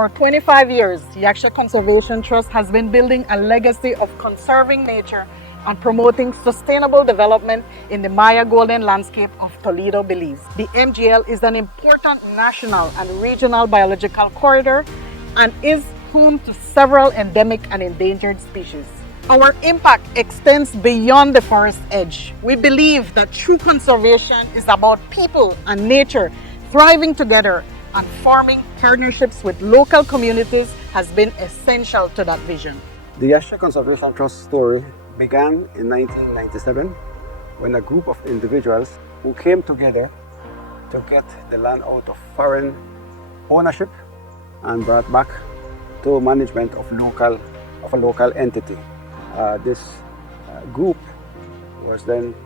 For 25 years, Yaksha Conservation Trust has been building a legacy of conserving nature and promoting sustainable development in the Maya Golden landscape of Toledo, Belize. The MGL is an important national and regional biological corridor and is home to several endemic and endangered species. Our impact extends beyond the forest edge. We believe that true conservation is about people and nature thriving together, and forming partnerships with local communities has been essential to that vision. The Yaksha Conservation Trust story began in 1997 when a group of individuals who came together to get the land out of foreign ownership and brought back to management of a local entity. This group was then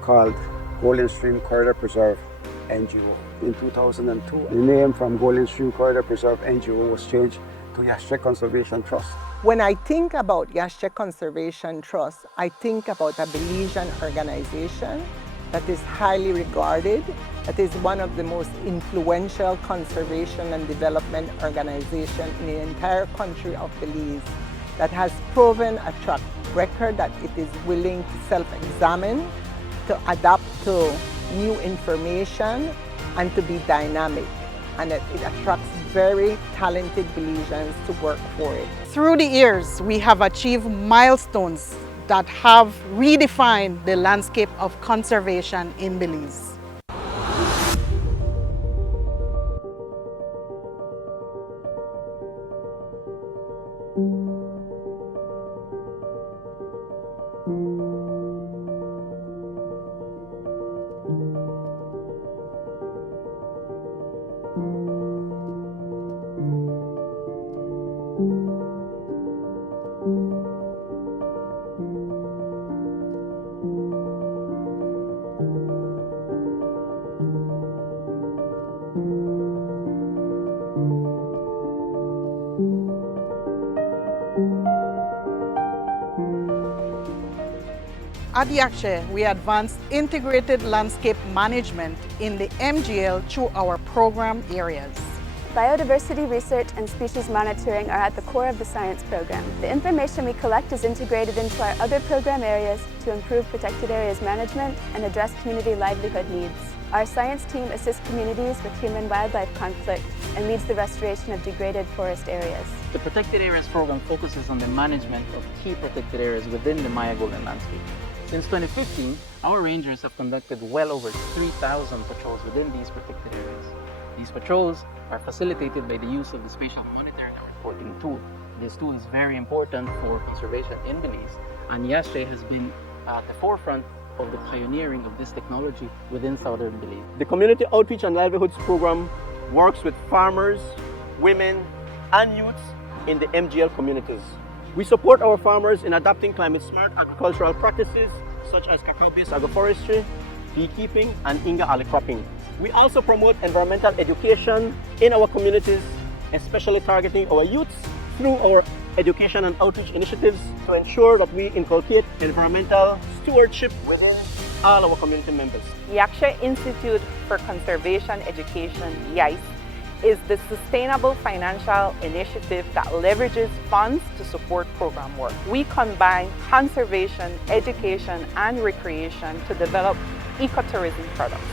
called Golden Stream Corridor Preserve NGO. In 2002, the name from Golden Stream Corridor Preserve NGO was changed to Yaksha Conservation Trust. When I think about Yaksha Conservation Trust, I think about a Belizean organization that is highly regarded, that is one of the most influential conservation and development organizations in the entire country of Belize, that has proven a track record that it is willing to self-examine, to adapt to new information, and to be dynamic. And it attracts very talented Belizeans to work for it. Through the years, we have achieved milestones that have redefined the landscape of conservation in Belize. At Yaksha, we advance integrated landscape management in the MGL through our program areas. Biodiversity research and species monitoring are at the core of the science program. The information we collect is integrated into our other program areas to improve protected areas management and address community livelihood needs. Our science team assists communities with human-wildlife conflict and leads the restoration of degraded forest areas. The Protected Areas program focuses on the management of key protected areas within the Maya Golden landscape. Since 2015, our rangers have conducted well over 3,000 patrols within these protected areas. These patrols are facilitated by the use of the spatial monitoring and reporting tool. This tool is very important for conservation in Belize, and Yaksha has been at the forefront of the pioneering of this technology within southern Belize. The Community Outreach and Livelihoods Program works with farmers, women, and youths in the MGL communities. We support our farmers in adopting climate-smart agricultural practices such as cacao-based agroforestry, beekeeping, and Inga ali cropping. We also promote environmental education in our communities, especially targeting our youths through our education and outreach initiatives to ensure that we inculcate environmental stewardship within all our community members. Yaksha Institute for Conservation Education, YICE, is the sustainable financial initiative that leverages funds to support program work. We combine conservation, education, and recreation to develop ecotourism products.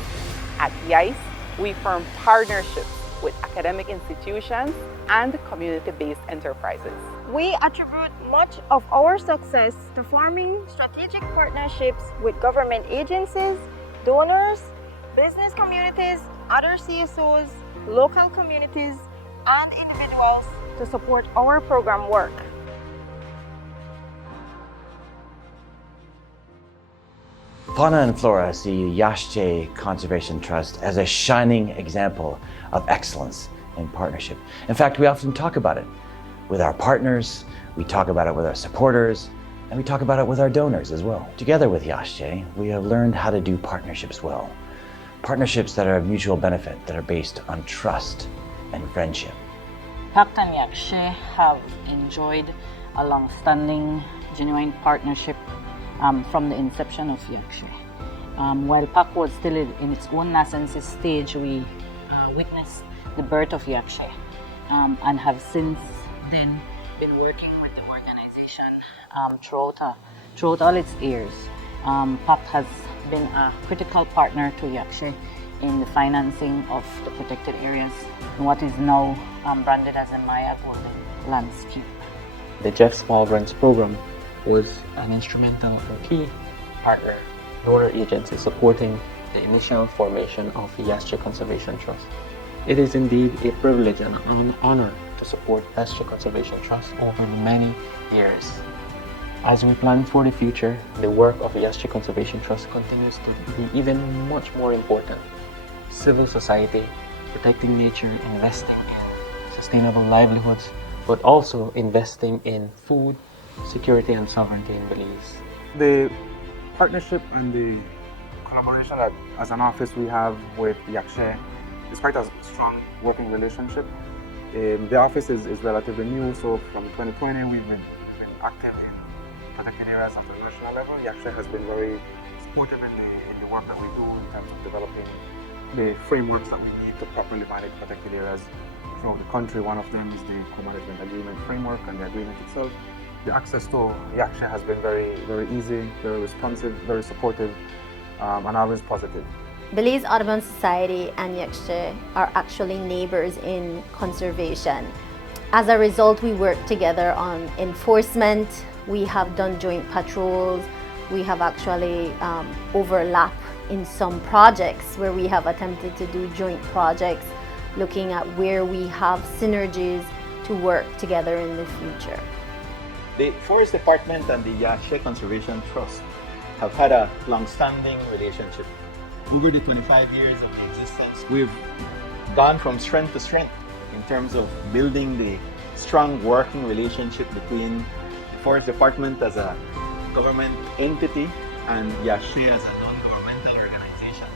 At YICE, we form partnerships with academic institutions and community-based enterprises. We attribute much of our success to forming strategic partnerships with government agencies, donors, business communities, other CSOs, local communities, and individuals to support our program work. Fauna and Flora see Yaksha Conservation Trust as a shining example of excellence in partnership. In fact, we often talk about it with our partners, we talk about it with our supporters, and we talk about it with our donors as well. Together with Yaksha, we have learned how to do partnerships well. Partnerships that are of mutual benefit, that are based on trust and friendship. PACT and Yaksha have enjoyed a long-standing, genuine partnership from the inception of Yaksha. While PACT was still in its own nascent stage, we witnessed the birth of Yaksha. and have since then been working with the organization throughout all its years. PACT has been a critical partner to Yakshe in the financing of the protected areas in what is now branded as the Maya Golden Landscape. The Jeff Small Grants Program was an instrumental and key partner donor agency supporting the initial formation of the Yaschye Conservation Trust. It is indeed a privilege and an honor to support Yaschye Conservation Trust over many years. As we plan for the future, the work of the Yaschye Conservation Trust continues to be even much more important. Civil society, protecting nature, investing in sustainable livelihoods, but also investing in food, security and sovereignty in Belize. The partnership and the collaboration that as an office we have with Yakshe is quite a strong working relationship. The office is relatively new, so from 2020 we've been active in protected areas at the national level. Yakshe has been very supportive in the work that we do in terms of developing the frameworks that we need to properly manage protected areas throughout the country. One of them is the co-management agreement framework and the agreement itself. The access to Yakshe has been very, very easy, very responsive, very supportive, and always positive. Belize Audubon Society and Yakshe are actually neighbors in conservation. As a result, we work together on enforcement. We have done joint patrols. We have actually overlapped in some projects where we have attempted to do joint projects, looking at where we have synergies to work together in the future. The Forest Department and the Yaschye Conservation Trust have had a long-standing relationship. Over the 25 years of the existence, we've gone from strength to strength in terms of building the strong working relationship between the Forest Department as a government entity and Yaschye as a non-governmental organization.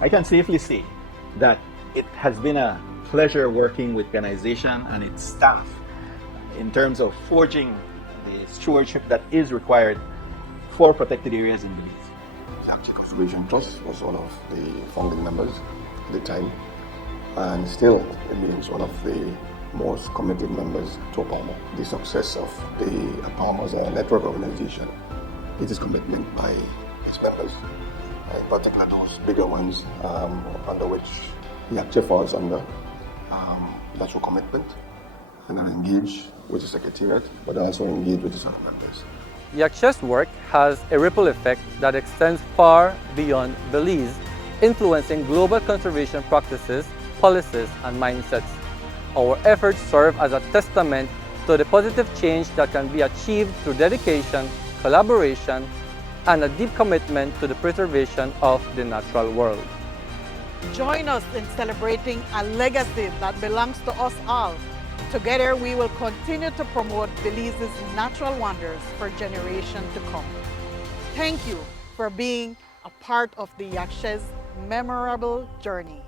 I can safely say that it has been a pleasure working with the organization and its staff in terms of forging the stewardship that is required for protected areas in Belize. Yaschye Conservation Trust was one of the founding members at the time, and still remains one of the most committed members to APAWMA. The success of the APAWMA as a network organization, it is commitment by its members, in particular those bigger ones under which Yakshe falls under. That's your commitment, and are engaged with the Secretariat, but also engaged with its other members. Yakshe's work has a ripple effect that extends far beyond Belize, influencing global conservation practices, policies, and mindsets. Our efforts serve as a testament to the positive change that can be achieved through dedication, collaboration, and a deep commitment to the preservation of the natural world. Join us in celebrating a legacy that belongs to us all. Together, we will continue to promote Belize's natural wonders for generations to come. Thank you for being a part of the Yakshe's memorable journey.